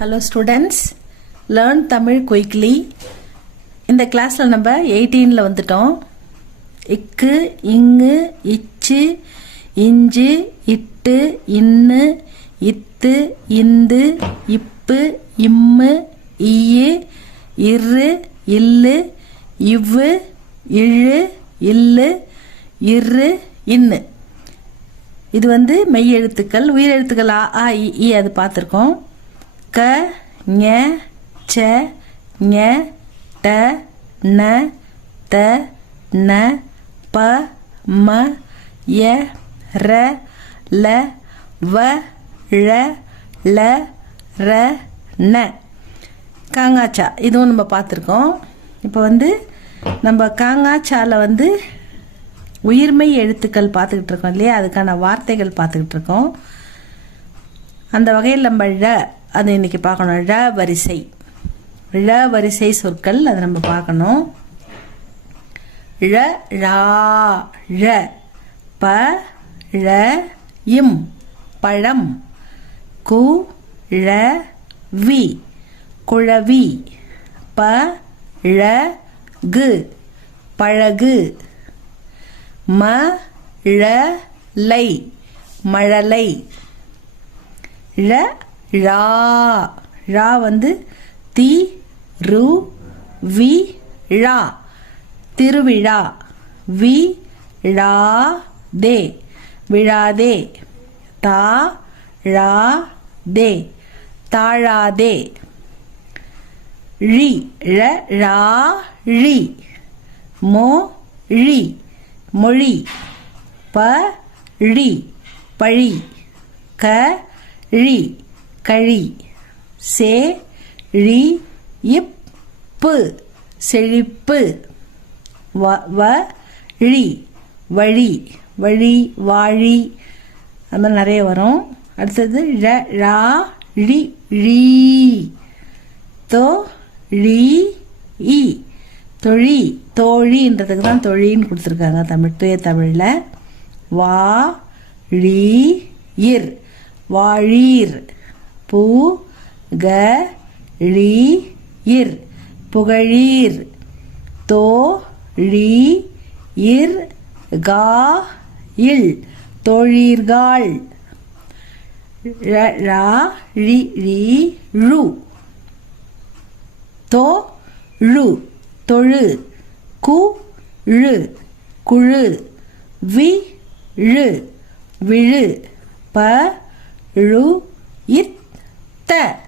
Hello students, learn Tamil quickly. இந்த கிளாஸ்ல நம்ம 18ல வந்துட்டோம். இக்கு, இங்கு, இச்சு, இஞ்சு, இட்டு, இன்னு, இத்து, இந்து, இப்பு, இம்மு, ஈயு, இரு, இல்லு, இவ்வு, இழு, இல்லு, இரு, இன்னு. இது மெய் எழுத்துக்கள். உயிர் எழுத்துக்கள் ஆ இ அது பார்த்துருக்கோம். க, ஞ, ச, ஞ, ட, ந, த, ந, ப, ம, ய, ர, ல, வ, ழ, ல, ர, ந. காங்காச்சா இதுவும் நம்ம பார்த்துருக்கோம். இப்போ நம்ம காங்காச்சால உயிர்மெய் எழுத்துக்கள் பார்த்துக்கிட்டு இருக்கோம் இல்லையா, அதுக்கான வார்த்தைகள் பார்த்துக்கிட்டு இருக்கோம். அந்த வகையில் நம்ம ழ அது இன்னைக்கு பார்க்கணும். ழ வரிசை, ழ வரிசை சொற்கள் அதை நம்ம பார்க்கணும். ழ, ழா, ழ, ப, ழ, இம், பழம், கு, ழ, வி, குழவி, ப, ழ, கு, பழகு, ம, ழ, லை, மழலை, ழ, ழா, ழா தி, ரு, வி, ழா, திருவிழா, வி, ழா, தே, விழாதே, தா, ழா, தே, தாழாதே, ழி, ழ, ழா, ழி, மோ, ழி, மொழி, ப, ழி, பழி, க, ழி, கழி, சே, ழி, இப்பு, செழிப்பு, வ, ழி, வழி, வழி, வாழி, அது மாதிரி நிறைய வரும். அடுத்தது ழ, ழா, ழி, ழீ, தோ, ழி, ஈ, தொழி, தோழின்றதுக்கு தான் தொழின்னு கொடுத்துருக்காங்க தூய தமிழில். வா, ழி, இர், வாழீர், பூ, க, ழி, இர், புகழீர், தோ, ழி, இர், கா, இல், தோழீர்கள், ழ, ழி, ழி, ழு, தோ, ழு, தொழு, கு, ழு, குழு, வி, ழு, விழு, ப, ழு, இத், த.